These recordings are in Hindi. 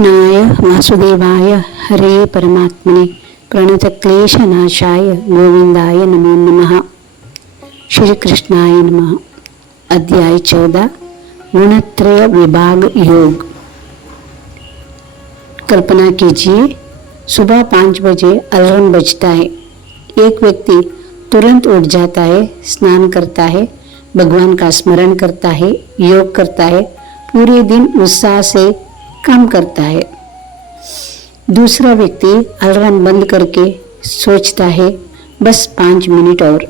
कृष्णाय वासुदेवाय हरे परमात्मने प्रणतक्लेशनाशाय गोविंदाय नमो नमः। श्री कृष्णाय नमः। अध्याय 14 गुणत्रय विभाग योग। कल्पना कीजिए, सुबह 5 बजे अलार्म बजता है। एक व्यक्ति तुरंत उठ जाता है, स्नान करता है, भगवान का स्मरण करता है, योग करता है, पूरे दिन उत्साह से काम करता है। दूसरा व्यक्ति अलार्म बंद करके सोचता है बस 5 मिनट और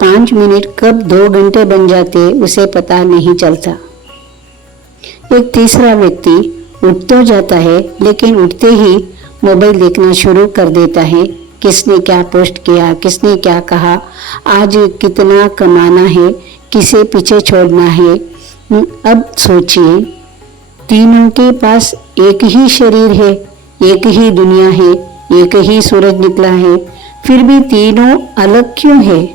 5 मिनट कब 2 घंटे बन जाते उसे पता नहीं चलता। एक तीसरा व्यक्ति उठ तो जाता है, लेकिन उठते ही मोबाइल देखना शुरू कर देता है। किसने क्या पोस्ट किया, किसने क्या कहा, आज कितना कमाना है, किसे पीछे छोड़ना है। अब सोचिए, तीनों के पास एक ही शरीर है, एक ही दुनिया है, एक ही सूरज निकला है, फिर भी तीनों अलग क्यों है?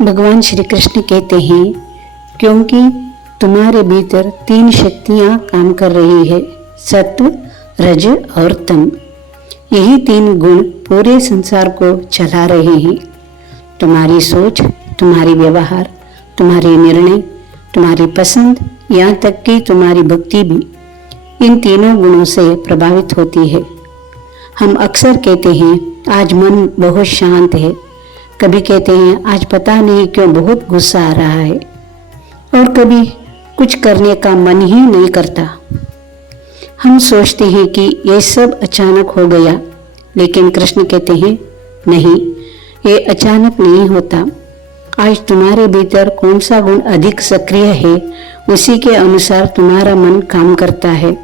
भगवान श्री कृष्ण कहते हैं, क्योंकि तुम्हारे भीतर 3 शक्तियां काम कर रही है, सत्व, रज और तम। यही 3 गुण पूरे संसार को चला रहे हैं। तुम्हारी सोच, तुम्हारी व्यवहार, तुम्हारे निर्णय, तुम्हारी पसंद, यहाँ तक कि तुम्हारी भक्ति भी इन तीनों गुणों से प्रभावित होती है। हम अक्सर कहते हैं आज मन बहुत शांत है, कभी कहते हैं आज पता नहीं क्यों बहुत गुस्सा आ रहा है, और कभी कुछ करने का मन ही नहीं करता। हम सोचते हैं कि ये सब अचानक हो गया, लेकिन कृष्ण कहते हैं नहीं, ये अचानक नहीं होता। आज तुम्हारे भीतर कौन सा गुण अधिक सक्रिय है, उसी के अनुसार तुम्हारा मन काम करता है।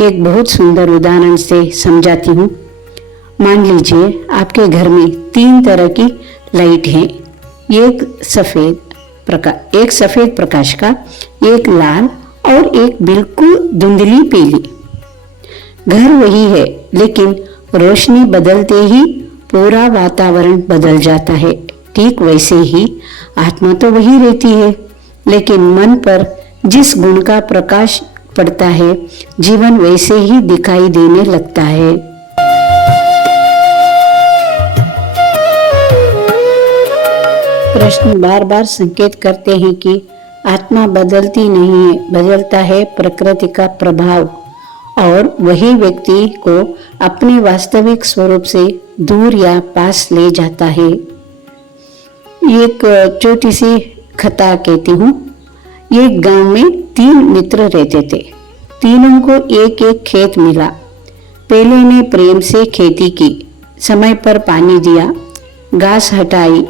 एक बहुत सुंदर उदाहरण से समझाती हूँ। मान लीजिए आपके घर में 3 तरह की लाइट है, एक सफेद प्रकाश का, एक लाल और एक बिल्कुल धुंधली पीली। घर वही है, लेकिन रोशनी बदलते ही पूरा वातावरण बदल जाता है। ठीक वैसे ही आत्मा तो वही रहती है, लेकिन मन पर जिस गुण का प्रकाश पड़ता है, जीवन वैसे ही दिखाई देने लगता है। कृष्ण बार बार संकेत करते हैं कि आत्मा बदलती नहीं है, बदलता है प्रकृति का प्रभाव, और वही व्यक्ति को अपने वास्तविक स्वरूप से दूर या पास ले जाता है। एक छोटी सी कथा कहती हूँ। एक गांव में 3 मित्र रहते थे। तीनों को एक एक खेत मिला। पहले ने प्रेम से खेती की, समय पर पानी दिया, घास हटाई,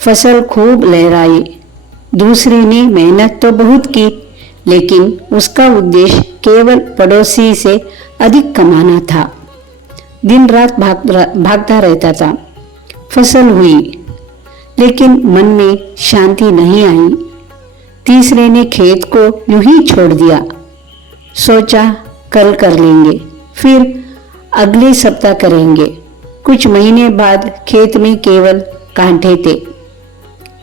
फसल खूब लहराई। दूसरे ने मेहनत तो बहुत की, लेकिन उसका उद्देश्य केवल पड़ोसी से अधिक कमाना था। दिन रात भागता रहता था। फसल हुई, लेकिन मन में शांति नहीं आई। तीसरे ने खेत को यूं ही छोड़ दिया, सोचा कल कर लेंगे, फिर अगले सप्ताह करेंगे। कुछ महीने बाद खेत में केवल कांटे थे।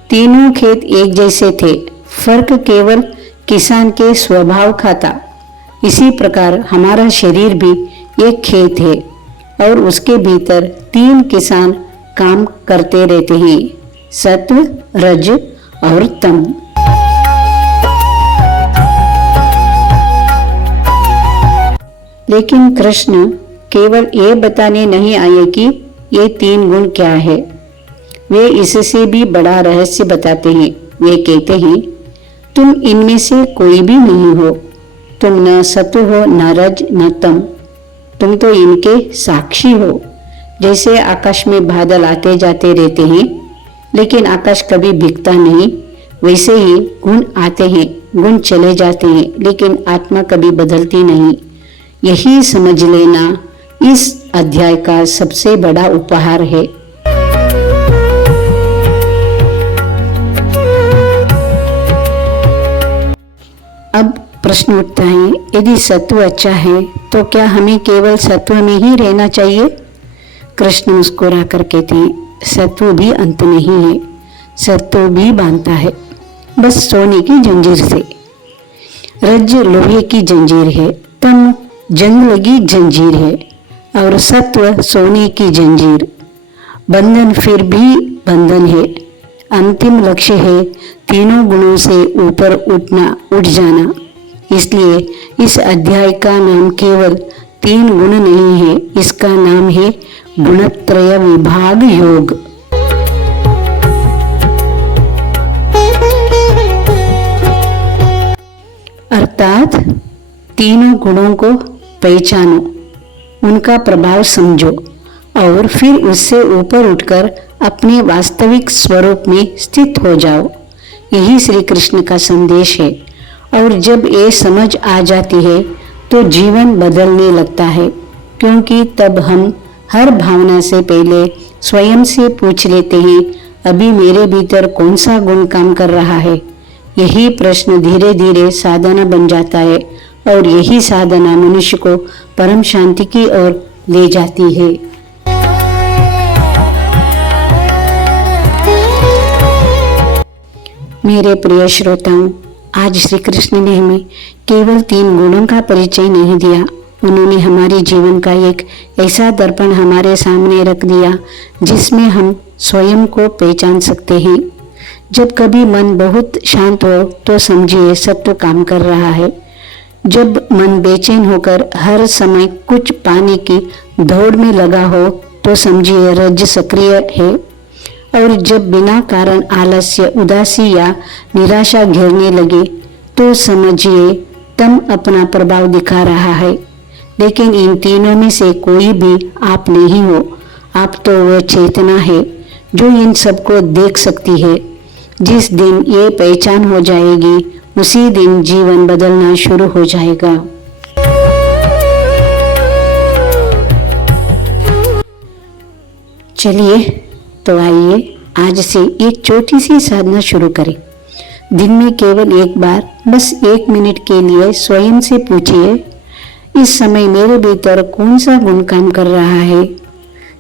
तीनों खेत एक जैसे थे, फर्क केवल किसान के स्वभाव का था। इसी प्रकार हमारा शरीर भी एक खेत है, और उसके भीतर 3 किसान काम करते रहते हैं, सत्व, रज और तम। लेकिन कृष्ण केवल ये बताने नहीं आए कि ये 3 गुण क्या है। वे इससे भी बड़ा रहस्य बताते हैं। वे कहते हैं, तुम इनमें से कोई भी नहीं हो। तुम न सत्व हो, न रज, न तम। तुम तो इनके साक्षी हो। जैसे आकाश में बादल आते जाते रहते हैं, लेकिन आकाश कभी भीगता नहीं, वैसे ही गुण आते हैं, गुण चले जाते हैं, लेकिन आत्मा कभी बदलती नहीं। यही समझ लेना इस अध्याय का सबसे बड़ा उपहार है। अब प्रश्न उठता है, यदि सत्व अच्छा है तो क्या हमें केवल सत्व में ही रहना चाहिए? कृष्ण मुस्कुरा कर कहते हैं, सत्व भी अंत नहीं है, सर तो भी बांधता है, बस सोने की जंजीर से। रज लोहे की जंजीर है, तम जंग लगी जंजीर है, और सत्व सोने की जंजीर। बंधन फिर भी बंधन है, अंतिम लक्ष्य है तीनों गुणों से ऊपर उठ जाना। इसलिए इस अध्याय का नाम केवल 3 गुण नहीं है, इसका नाम है गुणत्रय विभाग योग। अर्थात तीनों गुणों को पहचानो, उनका प्रभाव समझो और फिर उससे ऊपर उठकर अपने वास्तविक स्वरूप में स्थित हो जाओ। यही श्री कृष्ण का संदेश है। और जब ये समझ आ जाती है तो जीवन बदलने लगता है, क्योंकि तब हम हर भावना से पहले स्वयं से पूछ लेते हैं, अभी मेरे भीतर कौन सा गुण काम कर रहा है। यही प्रश्न धीरे धीरे साधना बन जाता है और यही साधना मनुष्य को परम शांति की ओर ले जाती है। मेरे प्रिय श्रोताओं, आज श्री कृष्ण ने हमें केवल 3 गुणों का परिचय नहीं दिया, उन्होंने हमारे जीवन का एक ऐसा दर्पण हमारे सामने रख दिया जिसमें हम स्वयं को पहचान सकते हैं। जब कभी मन बहुत शांत हो तो समझिए सत्व काम कर रहा है। जब मन बेचैन होकर हर समय कुछ पाने की दौड़ में लगा हो तो समझिए रज सक्रिय है। और जब बिना कारण आलस्य, उदासी या निराशा घेरने लगे तो समझिए तम अपना प्रभाव दिखा रहा है। लेकिन इन तीनों में से कोई भी आप नहीं हो, आप तो वह चेतना है जो इन सबको देख सकती है। जिस दिन ये पहचान हो जाएगी उसी दिन जीवन बदलना शुरू हो जाएगा। चलिए तो आइए आज से एक छोटी सी साधना शुरू करें। दिन में केवल एक बार, बस 1 मिनट के लिए स्वयं से पूछिए, इस समय मेरे भीतर कौन सा गुण काम कर रहा है।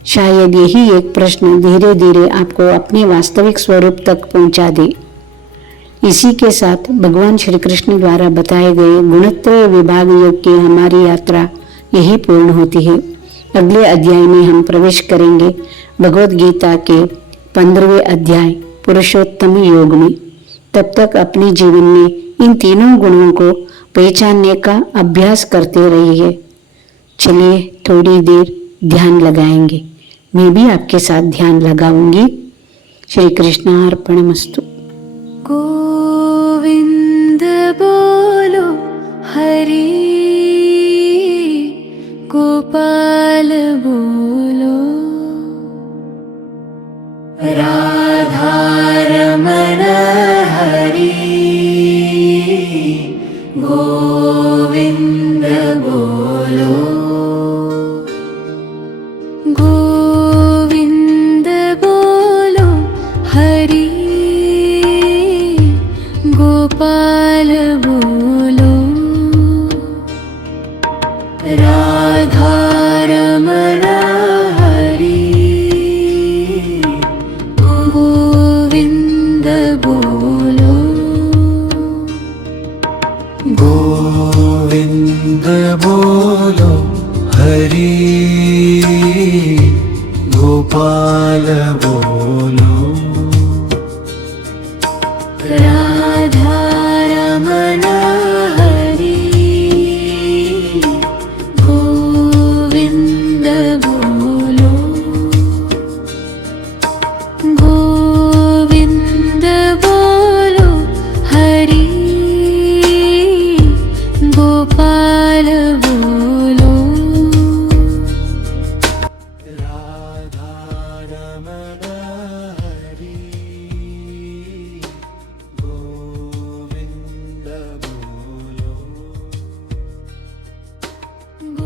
शायद यही एक प्रश्न धीरे धीरे आपको अपने वास्तविक स्वरूप तक पहुंचा दे। इसी के साथ भगवान श्री कृष्ण द्वारा बताए गए गुणत्रय विभाग योग की हमारी यात्रा यही पूर्ण होती है। अगले अध्याय में हम प्रवेश करेंगे भगवद गीता के 15वें अध्याय पुरुषोत्तम योग में। तब तक अपने जीवन में इन तीनों गुणों को पहचानने का अभ्यास करते रहिए। चलिए थोड़ी देर ध्यान लगाएंगे। मैं भी आपके साथ ध्यान लगाऊंगी। श्री कृष्णार्पणमस्तु। गोविंद बोलो हरि, गोपाल बोलो, राधा रमण हरि, गोविंद बोलो। गोविंद बोलो हरि, गोपाल बोलो, राधा रमण हरि, गोविंद बोलो। गोविंद बोलो हरि, गोपाल बोलो, राधा